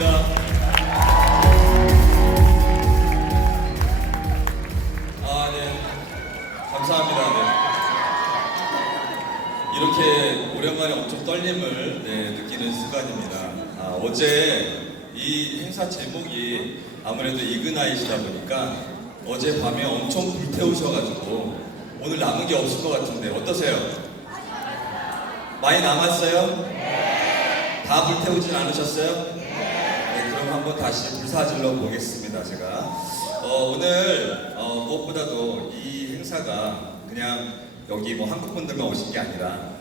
부탁드립니다. 네. 감사합니다. 네. 이렇게 오랜만에 엄청 떨림을 느끼는 순간입니다. 어제 이 행사 제목이 아무래도 이그나잇이다 보니까 어젯밤에 엄청 불태우셔가지고 오늘 남은 게 없을 것 같은데 어떠세요? 많이 남았어요? 다 불태우진 않으셨어요? 네, 그럼 한번 다시 불사질러 보겠습니다. 제가 오늘 무엇보다도 이 행사가 그냥 여기 뭐 한국 분들만 오신 게 아니라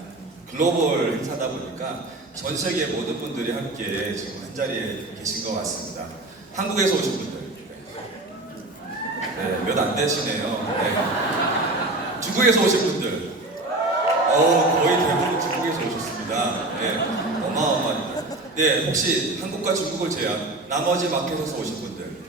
글로벌 행사다 보니까 전 세계 모든 분들이 함께 지금 한 자리에 계신 것 같습니다. 한국에서 오신 분들 몇 안 되시네요. 네. 중국에서 오신 분들 거의 대부분 중국에서 오셨습니다. 네. 어마어마합니다. 네, 혹시 한국과 중국을 제외한 나머지 마켓에서 오신 분들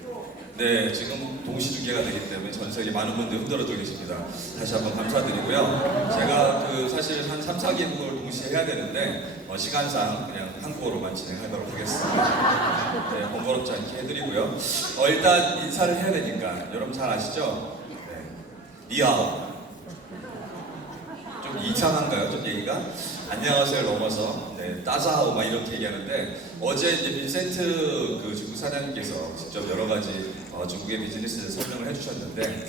네, 지금 동시 중계가 되기 때문에 전 세계 많은 분들이 흔들어져 계십니다. 다시 한번 감사드리고요. 제가 사실 한 3, 4개국을 동시에 해야 되는데 시간상 그냥 한국어로만 진행하도록 하겠습니다. 네, 번거롭지 않게 해드리고요. 일단 인사를 해야 되니까 여러분 잘 아시죠? 네. 니하오. 좀 이상한가요? 좀 얘기가? 안녕하세요 넘어서 따자하오 막 이렇게 얘기하는데 어제 이제 빈센트 중국 사장님께서 직접 여러 가지 중국의 비즈니스를 설명을 해주셨는데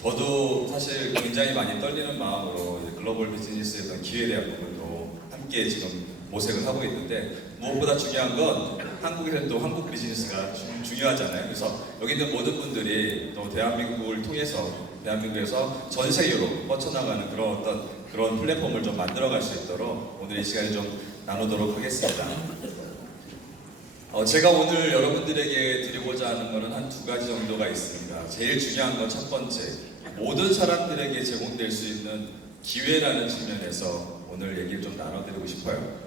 저도 사실 굉장히 많이 떨리는 마음으로 글로벌 비즈니스에 대한 기회에 대한 부분도 함께 지금 모색을 하고 있는데 무엇보다 중요한 건 한국에서는 또 한국 비즈니스가 중요하잖아요. 그래서 여기 있는 모든 분들이 또 대한민국을 통해서 대한민국에서 전 세계로 뻗쳐나가는 그런 플랫폼을 좀 만들어갈 수 있도록 오늘 이 시간에 좀 나누도록 하겠습니다. 제가 오늘 여러분들에게 드리고자 하는 것은 한 두 가지 정도가 있습니다. 제일 중요한 건 첫 번째, 모든 사람들에게 제공될 수 있는 기회라는 측면에서 오늘 얘기를 좀 나눠드리고 싶어요.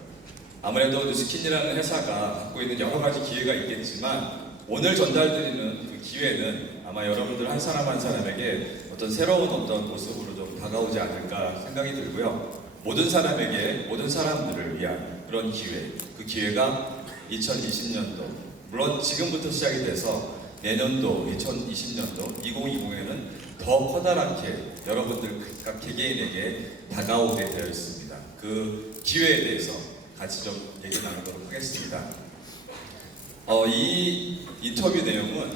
아무래도 뉴스킨이라는 회사가 갖고 있는 여러 가지 기회가 있겠지만 오늘 전달드리는 그 기회는 아마 여러분들 한 사람 한 사람에게 어떤 새로운 어떤 모습으로 좀 다가오지 않을까 생각이 들고요. 모든 사람에게, 모든 사람들을 위한 그런 기회, 그 기회가 2020년도, 물론 지금부터 시작이 돼서 내년도, 2020년도, 2020에는 더 커다랗게 여러분들 각 개개인에게 다가오게 되어 있습니다. 그 기회에 대해서 같이 좀 얘기 나누도록 하겠습니다. 이 인터뷰 내용은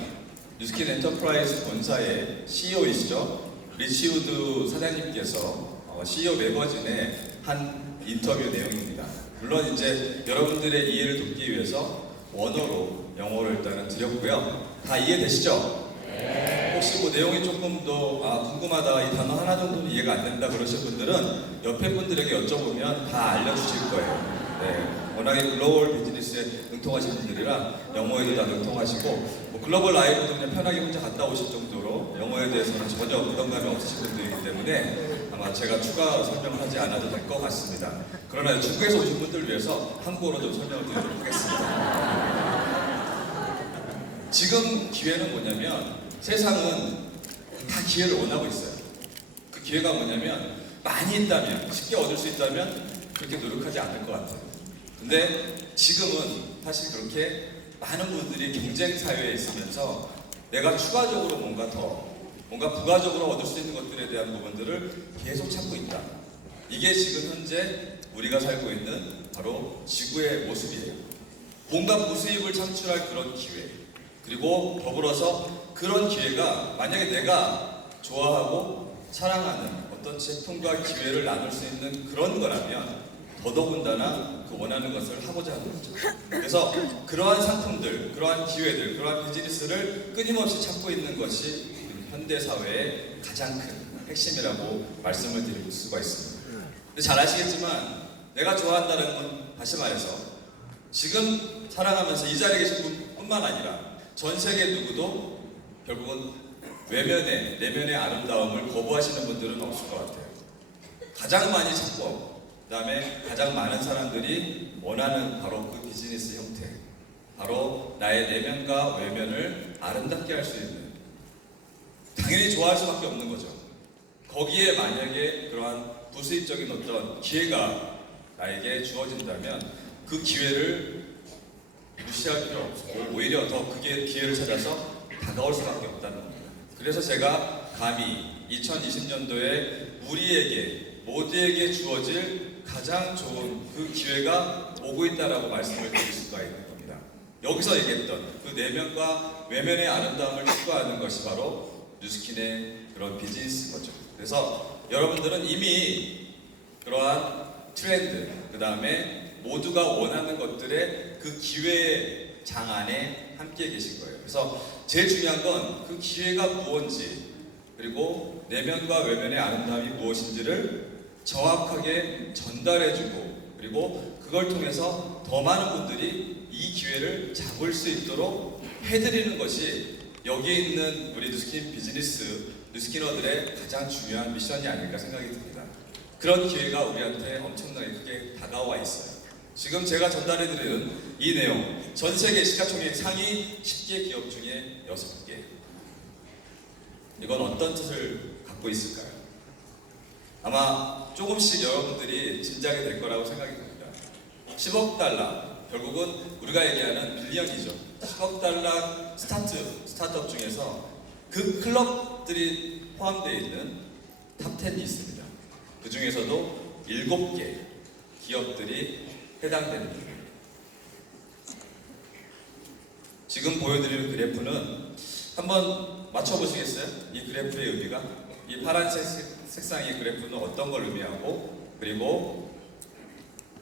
뉴스킨 엔터프라이즈 본사의 CEO이시죠. 리치우드 사장님께서 CEO 매거진의 한 인터뷰 내용입니다. 물론 이제 여러분들의 이해를 돕기 위해서 원어로 영어를 일단은 드렸고요. 다 이해되시죠? 네. 혹시 뭐 내용이 조금 더 궁금하다, 이 단어 하나 정도는 이해가 안 된다 그러신 분들은 옆에 분들에게 여쭤보면 다 알려주실 거예요. 네, 워낙에 글로벌 비즈니스에 능통하신 분들이라 영어에도 다 능통하시고 뭐 글로벌 라이브도 그냥 편하게 혼자 갔다 오실 정도로 영어에 대해서는 전혀 부담감이 없으신 분들이기 때문에 아마 제가 추가 설명을 하지 않아도 될 것 같습니다. 그러나 중국에서 오신 분들을 위해서 한국어로 좀 설명을 드리도록 하겠습니다. 지금 기회는 뭐냐면 세상은 다 기회를 원하고 있어요. 그 기회가 뭐냐면 많이 있다면, 쉽게 얻을 수 있다면 그렇게 노력하지 않을 것 같아요. 근데 지금은 사실 그렇게 많은 분들이 경쟁 사회에 있으면서 내가 추가적으로 뭔가 부가적으로 얻을 수 있는 것들에 대한 부분들을 계속 찾고 있다. 이게 지금 현재 우리가 살고 있는 바로 지구의 모습이에요. 뭔가 부수입을 창출할 그런 기회, 그리고 더불어서 그런 기회가 만약에 내가 좋아하고 사랑하는 어떤 제품과 기회를 나눌 수 있는 그런 거라면 더더군다나 그 원하는 것을 하고자 하는 거죠. 그래서 그러한 상품들, 그러한 기회들, 그러한 비즈니스를 끊임없이 찾고 있는 것이 현대 사회의 가장 큰 핵심이라고 말씀을 드릴 수가 있습니다. 근데 잘 아시겠지만 내가 좋아한다는 건 다시 말해서 지금 살아가면서 이 자리에 계신 분뿐만 아니라 전 세계 누구도 결국은 외면의, 내면의 아름다움을 거부하시는 분들은 없을 것 같아요. 가장 많이 찾고 그 다음에 가장 많은 사람들이 원하는 바로 그 비즈니스 형태, 바로 나의 내면과 외면을 아름답게 할 수 있는, 당연히 좋아할 수밖에 없는 거죠. 거기에 만약에 그러한 부수입적인 어떤 기회가 나에게 주어진다면 그 기회를 무시할 필요 없고 오히려 더 그게 기회를 찾아서 다가올 수밖에 없다는 겁니다. 그래서 제가 감히 2020년도에 우리에게 모두에게 주어질 가장 좋은 그 기회가 오고 있다라고 말씀을 드릴 수가 있는 겁니다. 여기서 얘기했던 그 내면과 외면의 아름다움을 추구하는 것이 바로 뉴스킨의 그런 비즈니스 거죠. 그래서 여러분들은 이미 그러한 트렌드, 그 다음에 모두가 원하는 것들의 그 기회의 장 안에 함께 계신 거예요. 그래서 제일 중요한 건 그 기회가 무엇인지, 그리고 내면과 외면의 아름다움이 무엇인지를 정확하게 전달해주고, 그리고 그걸 통해서 더 많은 분들이 이 기회를 잡을 수 있도록 해드리는 것이 여기에 있는 우리 뉴스킨 비즈니스, 뉴스키너들의 가장 중요한 미션이 아닐까 생각이 듭니다. 그런 기회가 우리한테 엄청나게 크게 다가와 있어요. 지금 제가 전달해드리는 이 내용, 전 세계 시가총액 상위 10개 기업 중에 6개. 이건 어떤 뜻을 갖고 있을까요? 아마 조금씩 여러분들이 짐작이 될 거라고 생각이 듭니다. 10억 달러, 결국은 우리가 얘기하는 빌리언이죠. 10억 달러 스타트업 중에서 그 클럽들이 포함되어 있는 탑 10이 있습니다. 그 중에서도 7개 기업들이 해당됩니다. 지금 보여드리는 그래프는 한번 맞춰보시겠어요? 이 그래프의 의미가? 이 파란색 색상의 그래프는 어떤 걸 의미하고, 그리고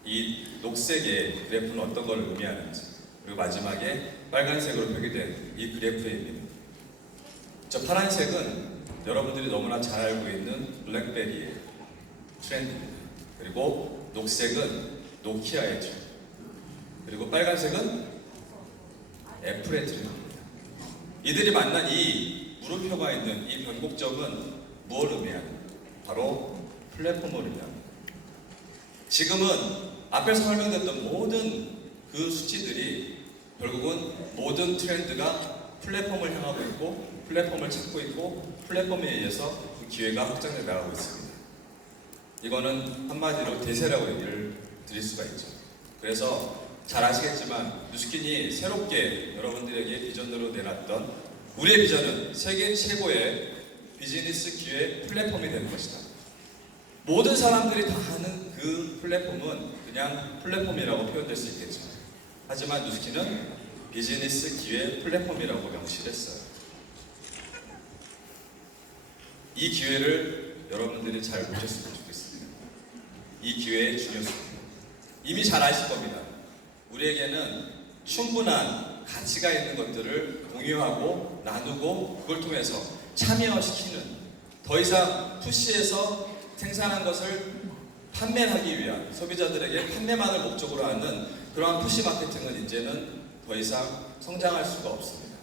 이 녹색의 그래프는 어떤 걸 의미하는지, 그리고 마지막에 빨간색으로 표기된 이 그래프의 의미는. 저 파란색은 여러분들이 너무나 잘 알고 있는 블랙베리의 트렌드입니다. 그리고 녹색은 노키아의 트렌드, 그리고 빨간색은 애플의 트렌드입니다. 이들이 만난 이 물음표가 있는 이 변곡점은 무엇을 의미하는가? 바로 플랫폼을 의미합니다. 지금은 앞에서 설명됐던 모든 그 수치들이 결국은 모든 트렌드가 플랫폼을 향하고 있고, 플랫폼을 찾고 있고, 플랫폼에 의해서 그 기회가 확장돼 나가고 있습니다. 이거는 한마디로 대세라고 얘기를 드릴 수가 있죠. 그래서 잘 아시겠지만 뉴스킨이 새롭게 여러분들에게 비전으로 내놨던 우리의 비전은 세계 최고의 비즈니스 기회 플랫폼이 되는 것이다. 모든 사람들이 다 하는 그 플랫폼은 그냥 플랫폼이라고 표현될 수 있겠죠. 하지만 뉴스킨은 비즈니스 기회 플랫폼이라고 명시했어요. 이 기회를 여러분들이 잘 보셨으면 좋겠습니다. 이 기회의 중요성 이미 잘 아실 겁니다. 우리에게는 충분한 가치가 있는 것들을 공유하고 나누고 그걸 통해서 참여시키는, 더 이상 푸시해서 생산한 것을 판매하기 위한, 소비자들에게 판매만을 목적으로 하는 그러한 푸시 마케팅은 이제는 더 이상 성장할 수가 없습니다.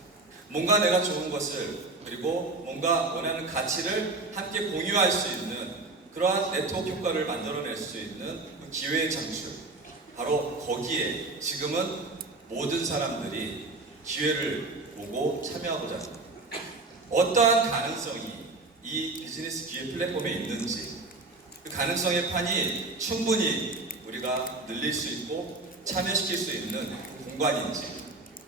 뭔가 내가 좋은 것을, 그리고 뭔가 원하는 가치를 함께 공유할 수 있는 그러한 네트워크 효과를 만들어낼 수 있는 그 기회의 창출, 바로 거기에 지금은 모든 사람들이 기회를 보고 참여하고자 합니다. 어떠한 가능성이 이 비즈니스 기회 플랫폼에 있는지, 그 가능성의 판이 충분히 우리가 늘릴 수 있고 참여시킬 수 있는 그 공간인지,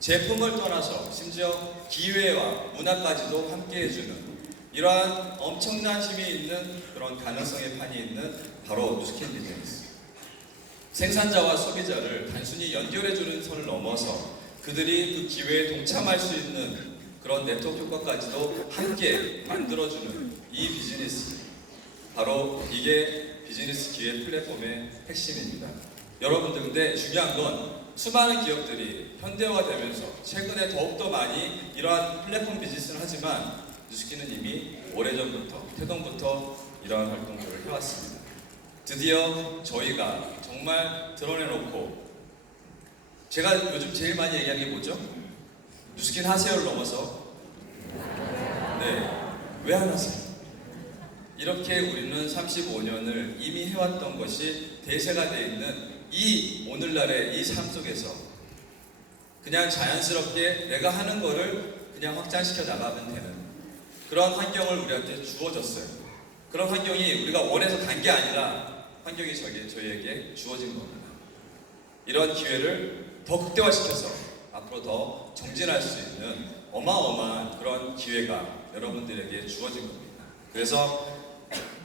제품을 떠나서 심지어 기회와 문화까지도 함께 해주는 이러한 엄청난 힘이 있는 그런 가능성의 판이 있는 바로 뉴스킨 비즈니스. 생산자와 소비자를 단순히 연결해주는 선을 넘어서 그들이 그 기회에 동참할 수 있는 그런 네트워크 효과까지도 함께 만들어주는 이 비즈니스, 바로 이게 비즈니스 기회 플랫폼의 핵심입니다. 여러분들, 근데 중요한 건 수많은 기업들이 현대화되면서 최근에 더욱더 많이 이러한 플랫폼 비즈니스를 하지만 뉴스킨은 이미 오래전부터, 태동부터 이러한 활동들을 해왔습니다. 드디어 저희가 정말 드러내놓고, 제가 요즘 제일 많이 얘기하는 게 뭐죠? 뉴스킨 하세요를 넘어서 왜 안 하세요? 이렇게 우리는 35년을 이미 해왔던 것이 대세가 되어 있는 이 오늘날의 이 삶 속에서 그냥 자연스럽게 내가 하는 거를 그냥 확장시켜 나가면 되는 그런 환경을 우리한테 주어졌어요. 그런 환경이 우리가 원해서 간 게 아니라 환경이 저희에게 주어진 겁니다. 이런 기회를 더 극대화시켜서 앞으로 더 정진할 수 있는 어마어마한 그런 기회가 여러분들에게 주어진 겁니다. 그래서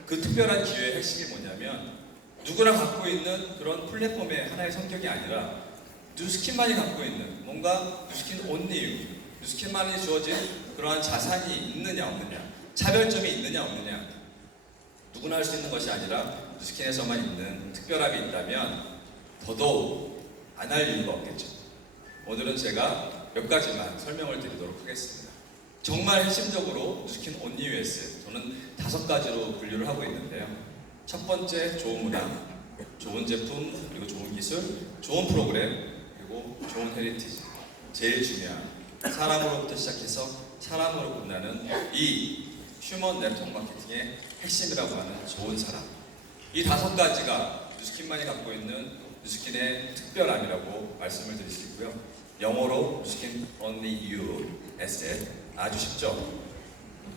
그 특별한 기회의 핵심이 뭐냐면 누구나 갖고 있는 그런 플랫폼의 하나의 성격이 아니라 뉴스킨만이 갖고 있는 뭔가 뉴스킨 온리 뉴스킨만이 주어진 그러한 자산이 있느냐 없느냐, 차별점이 있느냐 없느냐, 누구나 할 수 있는 것이 아니라 뉴스킨에서만 있는 특별함이 있다면 더더욱 안 할 이유가 없겠죠. 오늘은 제가 몇 가지만 설명을 드리도록 하겠습니다. 정말 핵심적으로 뉴스킨 온리 US 저는 5가지로 분류를 하고 있는데요. 첫 번째, 좋은 문화, 좋은 제품, 그리고 좋은 기술, 좋은 프로그램, 그리고 좋은 헤리티지. 제일 중요한 사람으로부터 시작해서 사람으로 끝나는 이 휴먼 네트워크 마케팅의 핵심이라고 하는 좋은 사람. 이 5가지가 뉴스킨만이 갖고 있는 뉴스킨의 특별함이라고 말씀을 드릴 수 있고요. 영어로 뉴스킨 Only You Asset, 아주 쉽죠?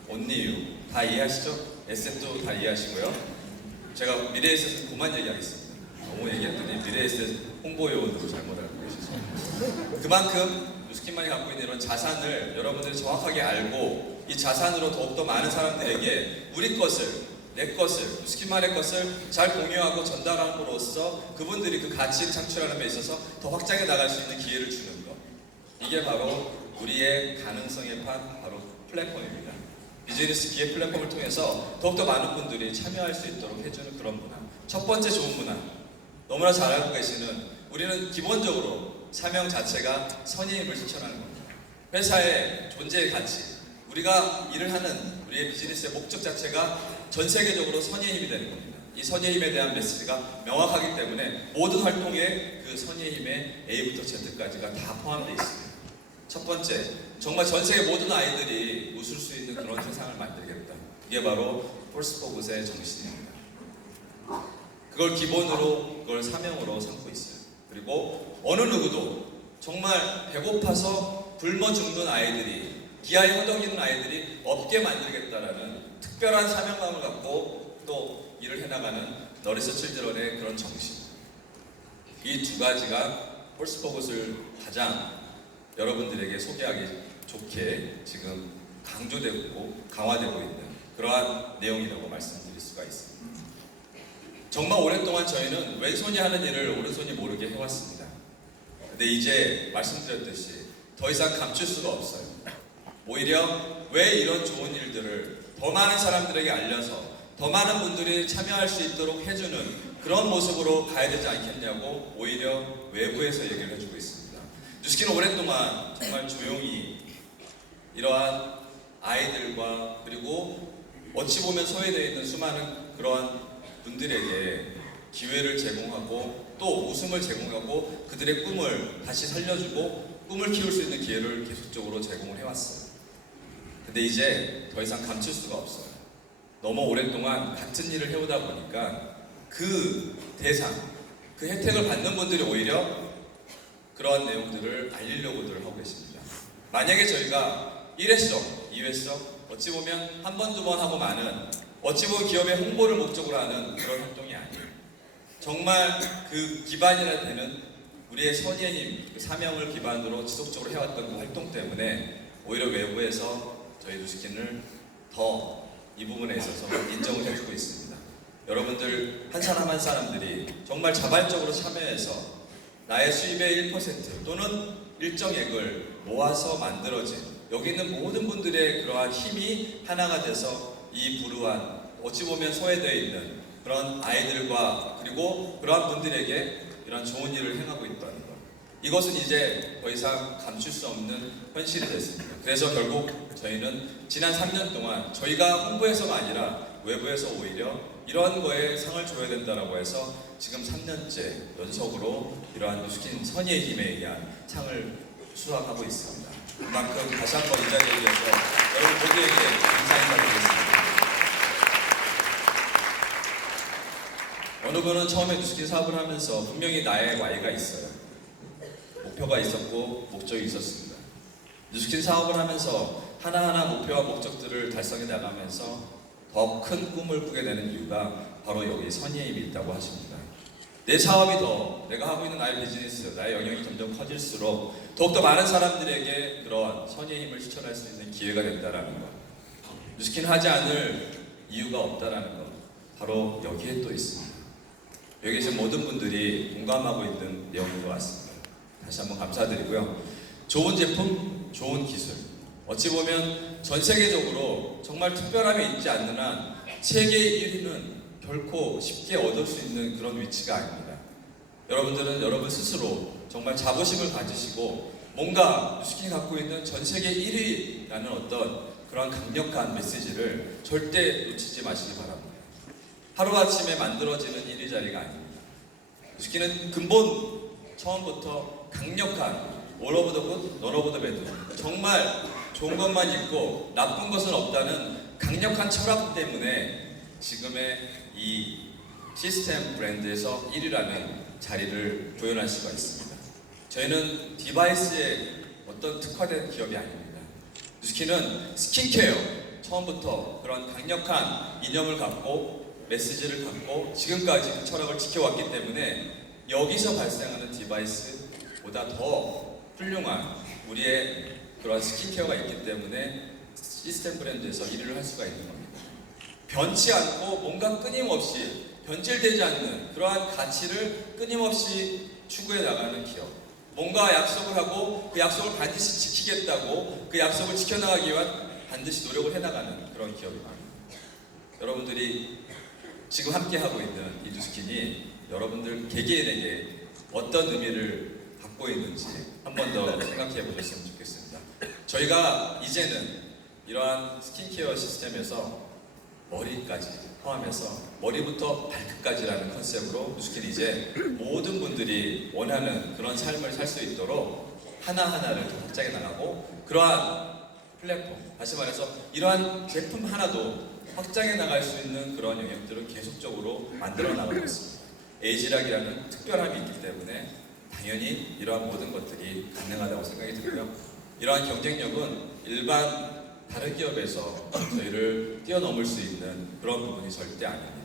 Only You 다 이해하시죠? 에셋도 다 이해하시고요. 제가 미래에셋은 그만 얘기하겠습니다. 너무 얘기했더니 미래에셋 홍보 요원으로 잘못 알고 계셔서. 그만큼 뉴스킨만이 갖고 있는 이런 자산을 여러분들이 정확하게 알고 이 자산으로 더욱더 많은 사람들에게 우리 것을, 내 것을, 뉴스킨만의 것을 잘 공유하고 전달함으로써 그분들이 그 가치를 창출하는 데 있어서 더 확장해 나갈 수 있는 기회를 주는 것. 이게 바로 우리의 가능성의 판, 바로 플랫폼입니다. 비즈니스 기회 플랫폼을 통해서 더욱더 많은 분들이 참여할 수 있도록 해주는 그런 문화. 첫 번째 좋은 문화. 너무나 잘 알고 계시는 우리는 기본적으로 사명 자체가 선의의 힘을 실천하는 겁니다. 회사의 존재의 가치. 우리가 일을 하는 우리의 비즈니스의 목적 자체가 전 세계적으로 선의의 힘이 되는 겁니다. 이 선의의 힘에 대한 메시지가 명확하기 때문에 모든 활동에 그 선의의 힘의 A부터 Z까지가 다 포함되어 있습니다. 첫 번째, 정말 전 세계 모든 아이들이 웃을 수 있는 그런 세상을 만들겠다. 이게 바로 폴스포그스의 정신입니다. 그걸 기본으로, 그걸 사명으로 삼고 있어요. 그리고 어느 누구도 정말 배고파서 굶어 죽는 아이들이, 기아에 허덕이는 아이들이 없게 만들겠다라는 특별한 사명감을 갖고 또 일을 해나가는 너리스 칠드런의 그런 정신. 이 2가지가 폴스포그스를 가장 여러분들에게 소개하기 좋게 지금 강조되고 강화되고 있는 그러한 내용이라고 말씀드릴 수가 있습니다. 정말 오랫동안 저희는 왼손이 하는 일을 오른손이 모르게 해왔습니다. 근데 이제 말씀드렸듯이 더 이상 감출 수가 없어요. 오히려 왜 이런 좋은 일들을 더 많은 사람들에게 알려서 더 많은 분들이 참여할 수 있도록 해주는 그런 모습으로 가야 되지 않겠냐고 오히려 외부에서 얘기를 해주고 있습니다. 뉴스킨은 오랫동안 정말 조용히 이러한 아이들과 그리고 어찌 보면 소외되어 있는 수많은 그러한 분들에게 기회를 제공하고 또 웃음을 제공하고 그들의 꿈을 다시 살려주고 꿈을 키울 수 있는 기회를 계속적으로 제공을 해왔어요. 근데 이제 더 이상 감출 수가 없어요. 너무 오랫동안 같은 일을 해오다 보니까 그 대상, 그 혜택을 받는 분들이 오히려 그러한 내용들을 알리려고들 하고 계십니다. 만약에 저희가 1회성, 2회성, 어찌 보면 한 번, 2번 하고 많은, 어찌 보면 기업의 홍보를 목적으로 하는 그런 활동이 아니에요. 정말 그 기반이라 되는 우리의 선의의 힘, 그 사명을 기반으로 지속적으로 해왔던 그 활동 때문에 오히려 외부에서 저희 뉴스킨을 더 이 부분에 있어서 인정을 해주고 있습니다. 여러분들 한 사람 한 사람들이 정말 자발적으로 참여해서 나의 수입의 1% 또는 일정액을 모아서 만들어진 여기 있는 모든 분들의 그러한 힘이 하나가 돼서 이 불우한 어찌 보면 소외되어 있는 그런 아이들과 그리고 그러한 분들에게 이런 좋은 일을 행하고 있다는 것. 이것은 이제 더 이상 감출 수 없는 현실이 됐습니다. 그래서 결국 저희는 지난 3년 동안 저희가 홍보에서가 아니라 외부에서 오히려 이러한 거에 상을 줘야 된다라고 해서 지금 3년째 연속으로 이러한 뉴스킨 선의의 힘에 의한 상을 수상하고 있습니다. 그만큼 다시 한번 이 자리에 위해서 여러분 모두에게 감사인사드리겠습니다. 어느 분은 처음에 뉴스킨 사업을 하면서 분명히 나의 Y가 있어요. 목표가 있었고 목적이 있었습니다. 뉴스킨 사업을 하면서 하나하나 목표와 목적들을 달성해 나가면서 더 큰 꿈을 꾸게 되는 이유가 바로 여기 선의의 힘이 있다고 하십니다. 내 사업이 더, 내가 하고 있는 나의 비즈니스, 나의 영역이 점점 커질수록 더욱더 많은 사람들에게 그런 선의의 힘을 실천할 수 있는 기회가 된다라는 것. 뉴스킨은 하지 않을 이유가 없다라는 것. 바로 여기에 또 있습니다. 여기 계신 모든 분들이 공감하고 있는 내용인 것 같습니다. 다시 한번 감사드리고요. 좋은 제품, 좋은 기술. 어찌 보면 전 세계적으로 정말 특별함이 있지 않는 한 세계 1위는 결코 쉽게 얻을 수 있는 그런 위치가 아닙니다. 여러분들은 여러분 스스로 정말 자부심을 가지시고 뭔가 뉴스킨이 갖고 있는 전 세계 1위라는 어떤 그런 강력한 메시지를 절대 놓치지 마시기 바랍니다. 하루아침에 만들어지는 1위 자리가 아닙니다. 뉴스킨은 근본 처음부터 강력한 all over the good, none over the bad, 정말 좋은 것만 있고 나쁜 것은 없다는 강력한 철학 때문에 지금의 이 시스템 브랜드에서 1위라는 자리를 구현할 수가 있습니다. 저희는 디바이스에 어떤 특화된 기업이 아닙니다. 뉴스킨은 스킨케어 처음부터 그런 강력한 이념을 갖고 메시지를 갖고 지금까지 그 철학을 지켜왔기 때문에 여기서 발생하는 디바이스보다 더 훌륭한 우리의 그런 스킨케어가 있기 때문에 시스템 브랜드에서 1위를 할 수가 있는 겁니다. 변치 않고 뭔가 끊임없이 변질되지 않는 그러한 가치를 끊임없이 추구해 나가는 기업. 뭔가 약속을 하고 그 약속을 반드시 지키겠다고 그 약속을 지켜나가기 위한 반드시 노력을 해나가는 그런 기업입니다. 여러분들이 지금 함께 하고 있는 이 뉴스킨이 여러분들 개개인에게 어떤 의미를 갖고 있는지 한 번 더 생각해 보셨으면 좋겠습니다. 저희가 이제는 이러한 스킨케어 시스템에서 머리까지 포함해서 머리부터 발끝까지라는 컨셉으로 뉴스킨이 이제 모든 분들이 원하는 그런 삶을 살 수 있도록 하나하나를 더 확장해 나가고 그러한 플랫폼, 다시 말해서 이러한 제품 하나도 확장해 나갈 수 있는 그런 영역들을 계속적으로 만들어 나가고 있습니다. 에이지락이라는 특별함이 있기 때문에 당연히 이러한 모든 것들이 가능하다고 생각이 들고요. 이러한 경쟁력은 일반 다른 기업에서 저희를 뛰어넘을 수 있는 그런 부분이 절대 아닙니다.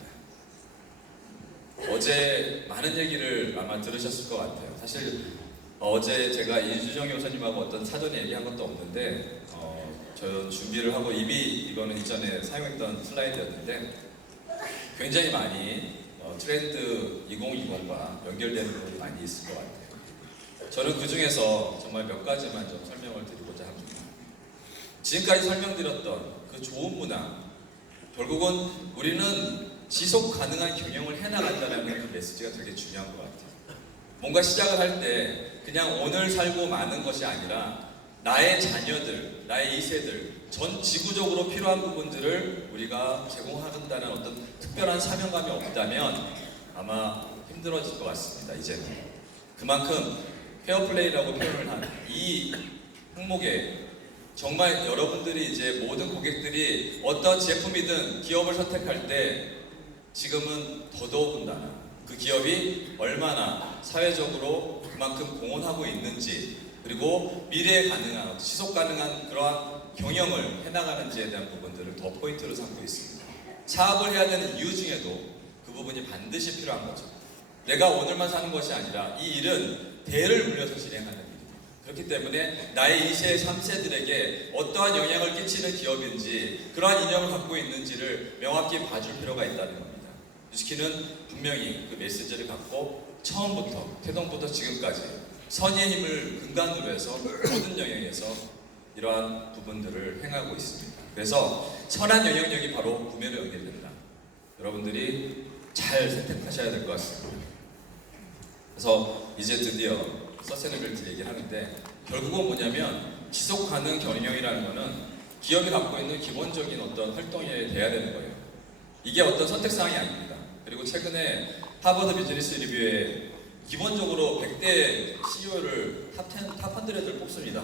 어제 많은 얘기를 아마 들으셨을 것 같아요. 사실 어제 제가 이주정 교수님하고 어떤 사전에 얘기한 것도 없는데 저 준비를 하고 이미 이거는 이전에 사용했던 슬라이드였는데 굉장히 많이 트렌드 2020과 연결되는 부분이 많이 있을 것 같아요. 저는 그 중에서 정말 몇 가지만 좀 설명을 드리고자 합니다. 지금까지 설명드렸던 그 좋은 문화, 결국은 우리는 지속 가능한 경영을 해나간다는 그 메시지가 되게 중요한 것 같아요. 뭔가 시작을 할 때 그냥 오늘 살고 마는 것이 아니라 나의 자녀들, 나의 2세들, 전 지구적으로 필요한 부분들을 우리가 제공한다는 어떤 특별한 사명감이 없다면 아마 힘들어질 것 같습니다, 이제는. 그만큼 페어플레이라고 표현을 한 이 항목에 정말 여러분들이 이제 모든 고객들이 어떤 제품이든 기업을 선택할 때 지금은 더더욱은다나 그 기업이 얼마나 사회적으로 그만큼 공헌하고 있는지 그리고 미래에 가능한, 지속 가능한 그러한 경영을 해나가는지에 대한 부분들을 더 포인트로 삼고 있습니다. 사업을 해야 되는 이유 중에도 그 부분이 반드시 필요한 거죠. 내가 오늘만 사는 것이 아니라 이 일은 대를 물려서 진행하는 일입니다. 그렇기 때문에 나의 2세, 3세들에게 어떠한 영향을 끼치는 기업인지 그러한 이념을 갖고 있는지를 명확히 봐줄 필요가 있다는 겁니다. 뉴스킨은 분명히 그 메시지를 갖고 처음부터, 태동부터 지금까지 선의의 힘을 근간으로 해서 모든 영역에서 이러한 부분들을 행하고 있습니다. 그래서 선한 영향력이 바로 구매로 연결된다. 여러분들이 잘 선택하셔야 될 것 같습니다. 그래서 이제 드디어 서스테너빌리티 얘기를 하는데 결국은 뭐냐면 지속 가능 경영이라는 거는 기업이 갖고 있는 기본적인 어떤 활동이 돼야 되는 거예요. 이게 어떤 선택사항이 아닙니다. 그리고 최근에 하버드 비즈니스 리뷰에 기본적으로 100대 CEO를 탑 100을 뽑습니다.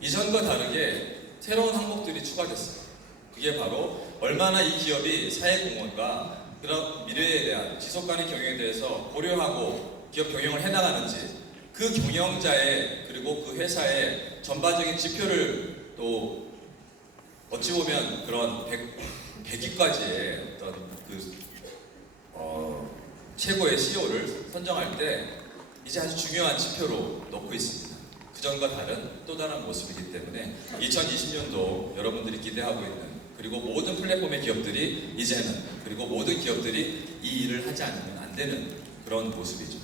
이전과 다르게 새로운 항목들이 추가됐어요. 그게 바로 얼마나 이 기업이 사회공헌과 그런 미래에 대한 지속가능 경영에 대해서 고려하고 기업 경영을 해나가는지 그 경영자의 그리고 그 회사의 전반적인 지표를 또 어찌 보면 그런 100위까지의 어떤 최고의 CEO를 선정할 때 이제 아주 중요한 지표로 놓고 있습니다. 그전과 다른 또 다른 모습이기 때문에 2020년도 여러분들이 기대하고 있는, 그리고 모든 플랫폼의 기업들이 이제는, 그리고 모든 기업들이 이 일을 하지 않으면 안 되는 그런 모습이죠.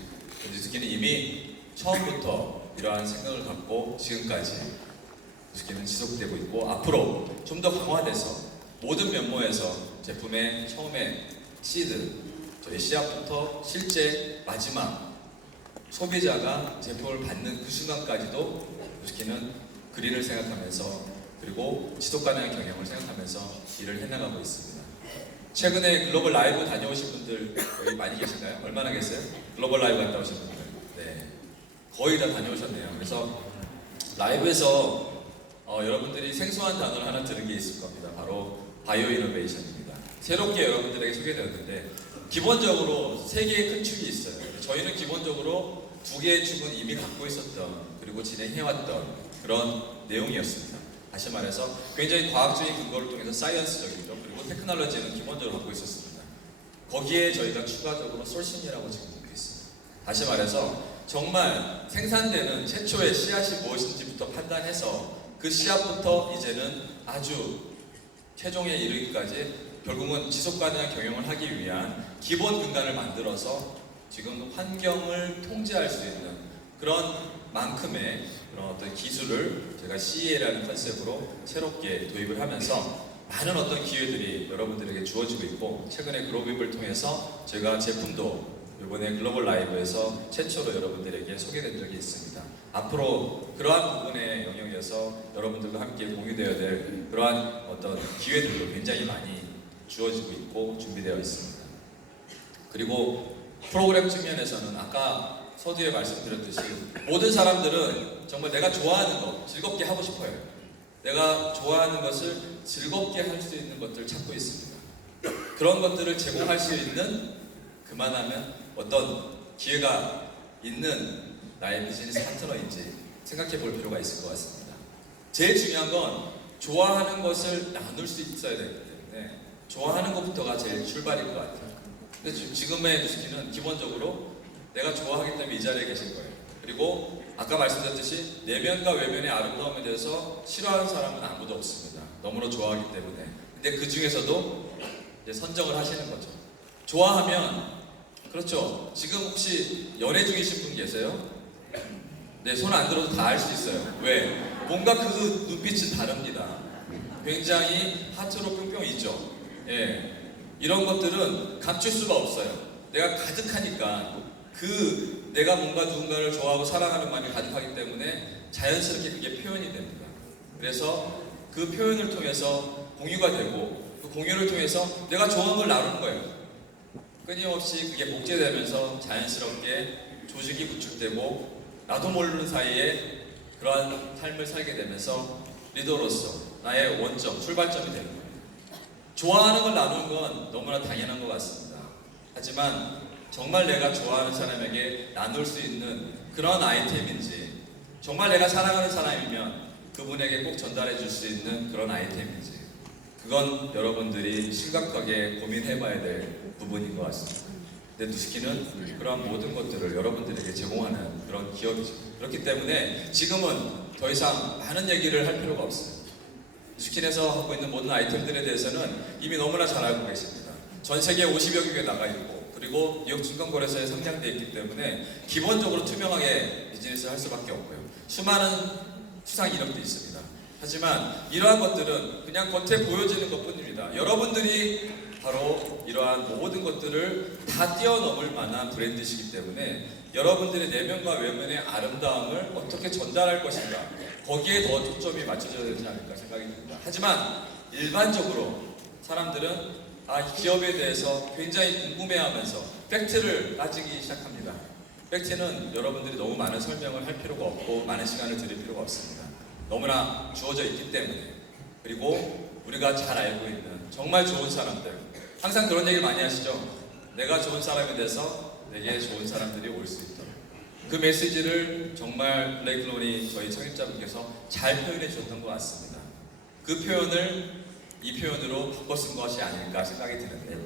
뉴스키는 이미 처음부터 이러한 생각을 갖고 지금까지 뉴스키는 지속되고 있고, 앞으로 좀 더 강화돼서 모든 면모에서 제품의 처음에 시드, 저희 시합부터 실제 마지막 소비자가 제품을 받는 그 순간까지도 뉴스키는 그린을 생각하면서, 그리고 지속가능한 경영을 생각하면서 일을 해나가고 있습니다. 최근에 글로벌 라이브 다녀오신 분들 여기 많이 계신가요? 얼마나 계세요? 글로벌 라이브 갔다 오신 분들. 네, 거의 다 다녀오셨네요. 그래서 라이브에서 여러분들이 생소한 단어를 하나 들은 게 있을 겁니다. 바로 바이오 이노베이션입니다. 새롭게 여러분들에게 소개되었는데, 기본적으로 세 개의 큰 축이 있어요. 저희는 기본적으로 두 개의 축은 이미 갖고 있었던, 그리고 진행해왔던 그런 내용이었습니다. 다시 말해서 굉장히 과학적인 근거를 통해서 사이언스적이죠. 그리고 테크놀로지는 기본적으로 갖고 있었습니다. 거기에 저희가 추가적으로 솔신이라고 지금 듣고 있습니다. 다시 말해서 정말 생산되는 최초의 씨앗이 무엇인지부터 판단해서 그 씨앗부터 이제는 아주 최종에 이르기까지 결국은 지속가능한 경영을 하기 위한 기본 근간을 만들어서 지금 환경을 통제할 수 있는 그런 만큼의 그런 어떤 기술을 제가 CEA라는 컨셉으로 새롭게 도입을 하면서 많은 어떤 기회들이 여러분들에게 주어지고 있고, 최근에 그로비브를 통해서 제가 제품도 이번에 글로벌 라이브에서 최초로 여러분들에게 소개된 적이 있습니다. 앞으로 그러한 부분의 영역에서 여러분들과 함께 공유되어야 될 그러한 어떤 기회들도 굉장히 많이 주어지고 있고 준비되어 있습니다. 그리고 프로그램 측면에서는 아까 서두에 말씀드렸듯이 모든 사람들은 정말 내가 좋아하는 거 즐겁게 하고 싶어요. 내가 좋아하는 것을 즐겁게 할 수 있는 것들을 찾고 있습니다. 그런 것들을 제공할 수 있는, 그만하면 어떤 기회가 있는 나의 비즈니스 파트너인지 생각해 볼 필요가 있을 것 같습니다. 제일 중요한 건 좋아하는 것을 나눌 수 있어야 되기 때문에 좋아하는 것부터가 제일 출발일 것 같아요. 근데 지금의 뉴스키는 기본적으로 내가 좋아하기 때문에 이 자리에 계신 거예요. 그리고 아까 말씀드렸듯이 내면과 외면의 아름다움에 대해서 싫어하는 사람은 아무도 없습니다. 너무나 좋아하기 때문에. 근데 그 중에서도 이제 선정을 하시는 거죠. 좋아하면, 그렇죠. 지금 혹시 연애 중이신 분 계세요? 네, 손 안 들어도 다 알 수 있어요. 왜? 뭔가 그 눈빛은 다릅니다. 굉장히 하트로 뿅뿅이죠. 예. 이런 것들은 감출 수가 없어요. 내가 가득하니까, 내가 뭔가 누군가를 좋아하고 사랑하는 마음이 가득하기 때문에 자연스럽게 그게 표현이 됩니다. 그래서 그 표현을 통해서 공유가 되고, 그 공유를 통해서 내가 좋아하는 걸 나누는 거예요. 끊임없이 그게 복제되면서 자연스럽게 조직이 구축되고, 나도 모르는 사이에 그러한 삶을 살게 되면서 리더로서 나의 원점, 출발점이 되는 거예요. 좋아하는 걸 나누는 건 너무나 당연한 것 같습니다. 하지만 정말 내가 좋아하는 사람에게 나눌 수 있는 그런 아이템인지, 정말 내가 사랑하는 사람이면 그분에게 꼭 전달해 줄 수 있는 그런 아이템인지, 그건 여러분들이 심각하게 고민해 봐야 될 부분인 것 같습니다. 근데 뉴스키는 그러한 모든 것들을 여러분들에게 제공하는 그런 기업이죠. 그렇기 때문에 지금은 더 이상 많은 얘기를 할 필요가 없어요. 뉴스킨에서 하고 있는 모든 아이템들에 대해서는 이미 너무나 잘 알고 계십니다. 전 세계 50여 개국에 나가 있고, 그리고 뉴욕 증권거래소에 상장되어 있기 때문에 기본적으로 투명하게 비즈니스를 할 수밖에 없고요. 수많은 수상 이력도 있습니다. 하지만 이러한 것들은 그냥 겉에 보여지는 것뿐입니다. 여러분들이 바로 이러한 모든 것들을 다 뛰어넘을 만한 브랜드시기 때문에 여러분들의 내면과 외면의 아름다움을 어떻게 전달할 것인가, 거기에 더 초점이 맞춰져야 되지 않을까 생각이 듭니다. 하지만 일반적으로 사람들은 이 기업에 대해서 굉장히 궁금해하면서 팩트를 따지기 시작합니다. 팩트는 여러분들이 너무 많은 설명을 할 필요가 없고 많은 시간을 들일 필요가 없습니다. 너무나 주어져 있기 때문에. 그리고 우리가 잘 알고 있는 정말 좋은 사람들, 항상 그런 얘기를 많이 하시죠. 내가 좋은 사람이 돼서 내게 좋은 사람들이 올 수 있도록. 그 메시지를 정말 블레이크 론이 저희 창립자분께서 잘 표현해 주셨던 것 같습니다. 그 표현을 이 표현으로 바꿔 쓴 것이 아닐까 생각이 드는데,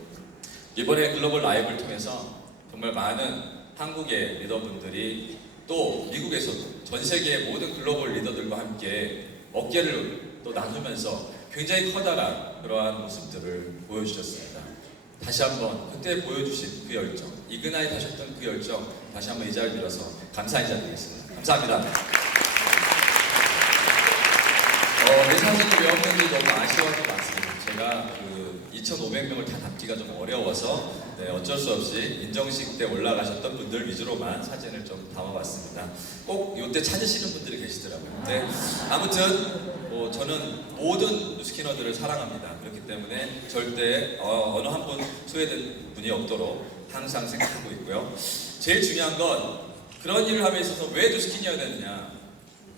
이번에 글로벌 라이브를 통해서 정말 많은 한국의 리더분들이 또 미국에서도 전 세계의 모든 글로벌 리더들과 함께 어깨를 또 나누면서 굉장히 커다란 그러한 모습들을 보여주셨습니다. 다시 한번 그때 보여주신 그 열정, 이그나잇 하셨던 그 열정 다시 한번 이 자리를 빌어서 감사 인사드리겠습니다. 감사합니다. 사실 여러분들이 너무 아쉬워하지 마세요. 제가 2,500명을 다 담기가 좀 어려워서 어쩔 수 없이 인정식 때 올라가셨던 분들 위주로만 사진을 좀 담아봤습니다. 꼭 이때 찾으시는 분들이 계시더라고요. 근데 아무튼 저는 모든 뉴스키너들을 사랑합니다. 그렇기 때문에 절대 어느 한 분 소외된 분이 없도록 항상 생각하고 있고요. 제일 중요한 건 그런 일을 함에 있어서 왜 뉴스키너여야 되느냐,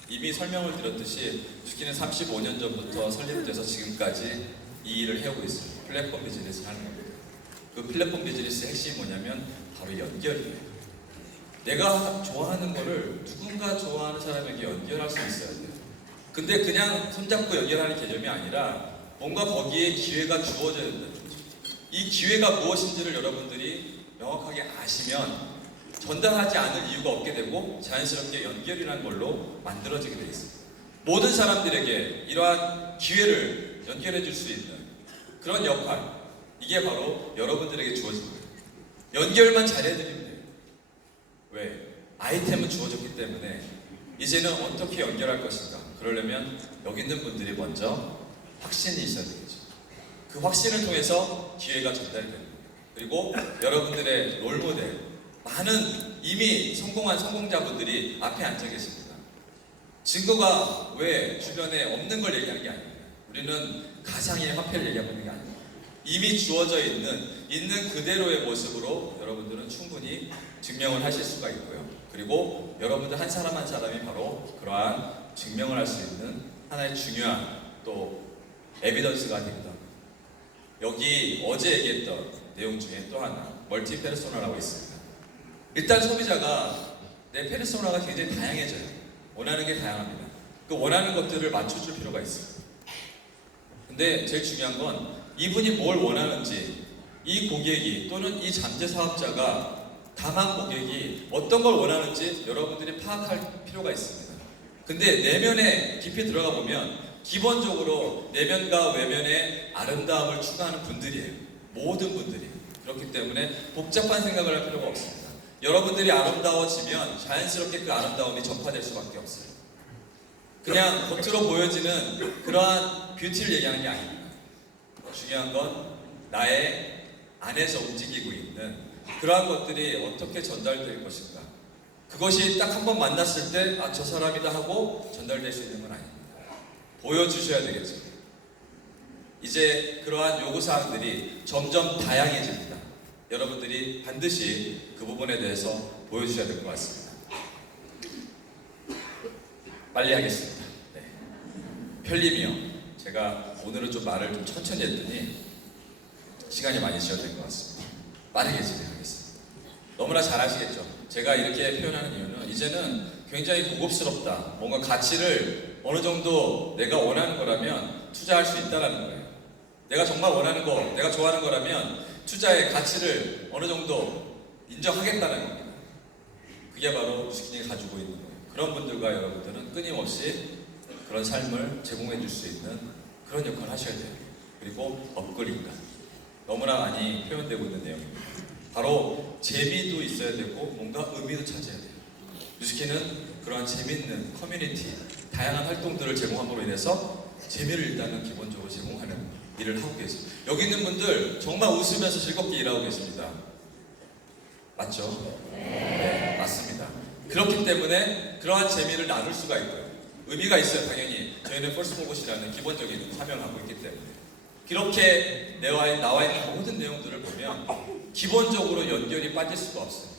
이미 설명을 드렸듯이 뉴스키는 35년 전부터 설립돼서 지금까지 이 일을 해오고 있습니다. 플랫폼 비즈니스를 하는 겁니다. 그 플랫폼 비즈니스의 핵심이 뭐냐면 바로 연결이에요. 내가 좋아하는 거를 누군가 좋아하는 사람에게 연결할 수 있어야 돼요. 근데 그냥 손잡고 연결하는 개념이 아니라 뭔가 거기에 기회가 주어져야 된다는 거죠. 이 기회가 무엇인지를 여러분들이 명확하게 아시면 전달하지 않을 이유가 없게 되고 자연스럽게 연결이라는 걸로 만들어지게 되어 있습니다. 모든 사람들에게 이러한 기회를 연결해 줄 수 있는 그런 역할, 이게 바로 여러분들에게 주어진 거예요. 연결만 잘해드리면 돼요. 왜? 아이템은 주어졌기 때문에 이제는 어떻게 연결할 것인가. 그러려면 여기 있는 분들이 먼저 확신이 있어야 되겠죠. 그 확신을 통해서 기회가 전달이 됩니다. 그리고 여러분들의 롤모델, 많은 이미 성공한 성공자분들이 앞에 앉아 계십니다. 증거가 왜 주변에 없는 걸 얘기하는 게 아닙니다. 우리는 가상의 화폐를 얘기하고 있는 게 아닙니다. 이미 주어져 있는 그대로의 모습으로 여러분들은 충분히 증명을 하실 수가 있고요. 그리고 여러분들 한 사람 한 사람이 바로 그러한 증명을 할 수 있는 하나의 중요한 또 에비던스가 됩니다. 여기 어제 얘기했던 내용 중에 또 하나, 멀티 페르소나라고 있습니다. 일단 소비자가 내 페르소나가 굉장히 다양해져요. 원하는 게 다양합니다. 그 원하는 것들을 맞춰줄 필요가 있습니다. 근데 제일 중요한 건 이분이 뭘 원하는지, 이 고객이 또는 이 잠재 사업자가 다만 고객이 어떤 걸 원하는지 여러분들이 파악할 필요가 있습니다. 근데 내면에 깊이 들어가 보면 기본적으로 내면과 외면의 아름다움을 추구하는 분들이에요. 모든 분들이. 그렇기 때문에 복잡한 생각을 할 필요가 없습니다. 여러분들이 아름다워지면 자연스럽게 그 아름다움이 전파될 수밖에 없어요. 그냥 겉으로 보여지는 그러한 뷰티를 얘기하는 게 아닙니다. 중요한 건 나의 안에서 움직이고 있는 그러한 것들이 어떻게 전달될 것인가. 그것이 딱 한 번 만났을 때 저 사람이다 하고 전달될 수 있는 건 아닙니다. 보여주셔야 되겠죠. 이제 그러한 요구사항들이 점점 다양해집니다. 여러분들이 반드시 그 부분에 대해서 보여주셔야 될 것 같습니다. 빨리 하겠습니다. 네. 편리미요. 제가 오늘은 좀 말을 좀 천천히 했더니 시간이 많이 지어야 될 것 같습니다. 빠르게 진행하겠습니다. 너무나 잘 아시겠죠? 제가 이렇게 표현하는 이유는 이제는 굉장히 고급스럽다. 뭔가 가치를 어느 정도 내가 원하는 거라면 투자할 수 있다는 거예요. 내가 정말 원하는 거, 내가 좋아하는 거라면 투자의 가치를 어느 정도 인정하겠다는 겁니다. 그게 바로 뉴스키닝이 가지고 있는 거예요. 그런 분들과 여러분들은 끊임없이 그런 삶을 제공해 줄 수 있는 그런 역할을 하셔야 돼요. 그리고 업글인간. 너무나 많이 표현되고 있는 내용입니다. 바로 재미도 있어야 되고 뭔가 의미도 찾아야 돼요. 뉴스키는 그러한 재미있는 커뮤니티, 다양한 활동들을 제공함으로 인해서 재미를 일단은 기본적으로 제공하는 일을 하고 계십니다. 여기 있는 분들 정말 웃으면서 즐겁게 일하고 계십니다. 맞죠? 네, 맞습니다. 그렇기 때문에 그러한 재미를 나눌 수가 있고요. 의미가 있어요, 당연히. 저희는 펄스포봇이라는 기본적인 사명을 하고 있기 때문에. 그렇게 나와 있는 모든 내용들을 보면 기본적으로 연결이 빠질 수가 없어요.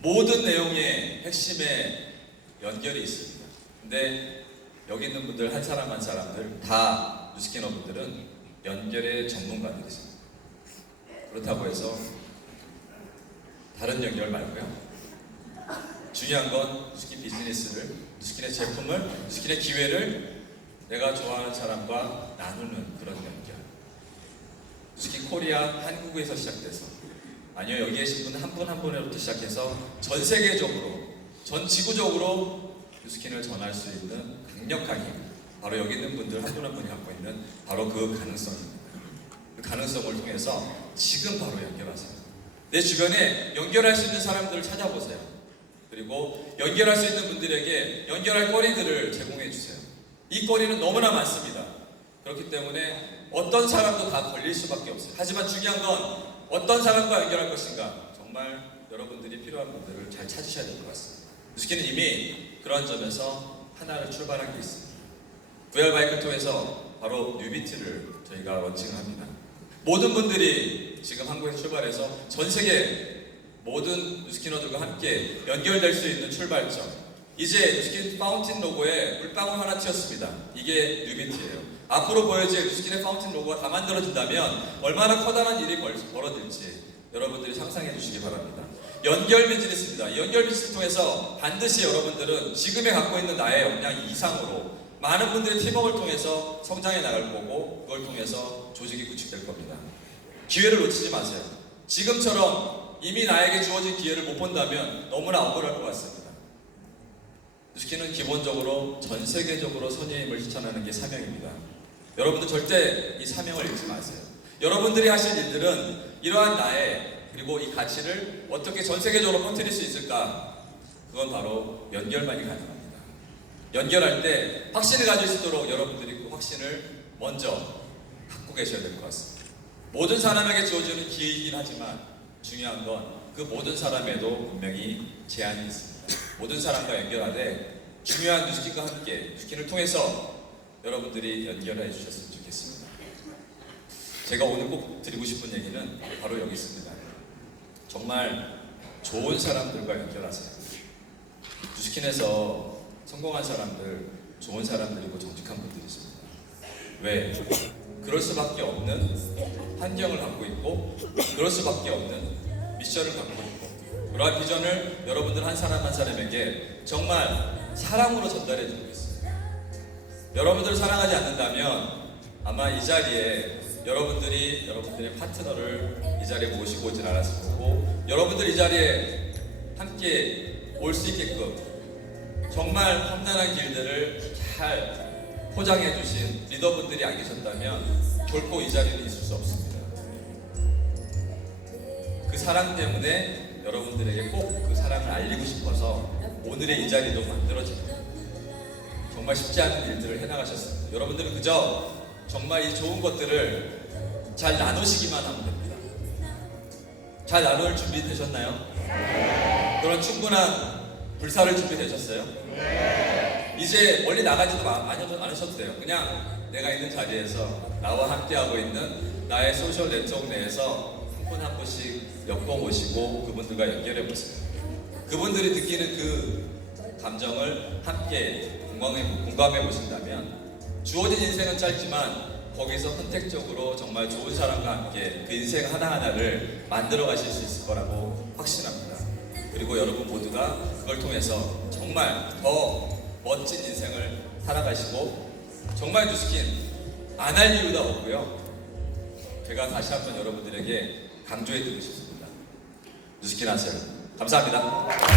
모든 내용의 핵심에 연결이 있습니다. 근데 여기 있는 분들 한 사람 한 사람들 다 뉴스키너 분들은 연결의 전문가들이십니다. 그렇다고 해서 다른 연결 말고요. 중요한 건 뉴스킨 비즈니스를, 뉴스킨의 제품을, 뉴스킨의 기회를 내가 좋아하는 사람과 나누는 그런 연결. 뉴스킨 코리아 한국에서 시작돼서 아니요, 여기 계신 분 한 분 한 분으로부터 시작해서 전 세계적으로, 전 지구적으로 뉴스킨을 전할 수 있는 강력한 힘, 바로 여기 있는 분들 한 분 한 분이 갖고 있는 바로 그 가능성입니다. 그 가능성을 통해서 지금 바로 연결하세요. 내 주변에 연결할 수 있는 사람들을 찾아보세요. 그리고 연결할 수 있는 분들에게 연결할 거리들을 제공해 주세요. 이 거리는 너무나 많습니다. 그렇기 때문에 어떤 사람도 다 걸릴 수밖에 없어요. 하지만 중요한 건 어떤 사람과 연결할 것인가, 정말 여러분들이 필요한 분들을 잘 찾으셔야 될 것 같습니다. 뉴스킨은 이미 그런 점에서 하나를 출발한 게 있습니다. VR 바이크를 통해서 바로 뉴비트를 저희가 런칭을 합니다. 모든 분들이 지금 한국에서 출발해서 전 세계 모든 뉴스키너들과 함께 연결될 수 있는 출발점. 이제 뉴스킨 파운틴 로고에 물방울 하나 튀었습니다. 이게 뉴비트예요. 앞으로 보여질 뉴스킨의 파운틴 로고가 다 만들어진다면 얼마나 커다란 일이 벌어질지 여러분들이 상상해 주시기 바랍니다. 연결 비즈니스입니다. 이 연결 비즈니스를 통해서 반드시 여러분들은 지금에 갖고 있는 나의 역량 이상으로 많은 분들의 팀워크를 통해서 성장해 나갈 거고, 그걸 통해서 조직이 구축될 겁니다. 기회를 놓치지 마세요. 지금처럼 이미 나에게 주어진 기회를 못 본다면 너무나 억울할 것 같습니다. 뉴스킨은 기본적으로 전 세계적으로 선의임을 실천하는 게 사명입니다. 여러분들 절대 이 사명을 잃지 마세요. 여러분들이 하실 일들은 이러한 나의, 그리고 이 가치를 어떻게 전 세계적으로 퍼뜨릴 수 있을까? 그건 바로 연결만이 가능합니다. 연결할 때 확신을 가질 수 있도록 여러분들이 그 확신을 먼저 갖고 계셔야 될 것 같습니다. 모든 사람에게 주어지는 기회이긴 하지만 중요한 건 그 모든 사람에도 분명히 제한이 있습니다. 모든 사람과 연결하되 중요한 뉴스킨과 함께 뉴스킨을 통해서 여러분들이 연결해 주셨으면 좋겠습니다. 제가 오늘 꼭 드리고 싶은 얘기는 바로 여기 있습니다. 정말 좋은 사람들과 연결하세요. 뉴스킨에서 성공한 사람들, 좋은 사람들이고 정직한 분들이 있습니다. 왜? 그럴 수밖에 없는 환경을 갖고 있고, 그럴 수밖에 없는 미션을 갖고 있고, 그러한 비전을 여러분들 한 사람 한 사람에게 정말 사랑으로 전달해 주고 있습니다. 여러분들을 사랑하지 않는다면 아마 이 자리에 여러분들의 파트너를 이 자리에 모시고 오진 않았을 거고, 여러분들 이 자리에 함께 올 수 있게끔 정말 험난한 길들을 잘 포장해 주신 리더분들이 안 계셨다면 결코 이 자리는 있을 수 없습니다. 그 사랑 때문에 여러분들에게 꼭 그 사랑을 알리고 싶어서 오늘의 이 자리도 만들어집니다. 정말 쉽지 않은 일들을 해나가셨습니다. 여러분들은 그저 정말 이 좋은 것들을 잘 나누시기만 하면 됩니다. 잘 나눌 준비 되셨나요? 그런 충분한 불사를 준비되셨어요? 이제 멀리 나가지도 않으셔도 돼요. 그냥 내가 있는 자리에서 나와 함께하고 있는 나의 소셜 네트워크 내에서 한 분 한 분씩 엮어보시고 그분들과 연결해보세요. 그분들이 느끼는 그 감정을 함께 공감해보신다면 주어진 인생은 짧지만 거기서 선택적으로 정말 좋은 사람과 함께 그 인생 하나하나를 만들어 가실 수 있을 거라고 확신합니다. 그리고 여러분 모두가 그걸 통해서 정말 더 멋진 인생을 살아가시고, 정말 뉴스킨 안 할 이유가 없고요. 제가 다시 한번 여러분들에게 강조해 드리고 싶습니다. 뉴스킨 하세요. 감사합니다.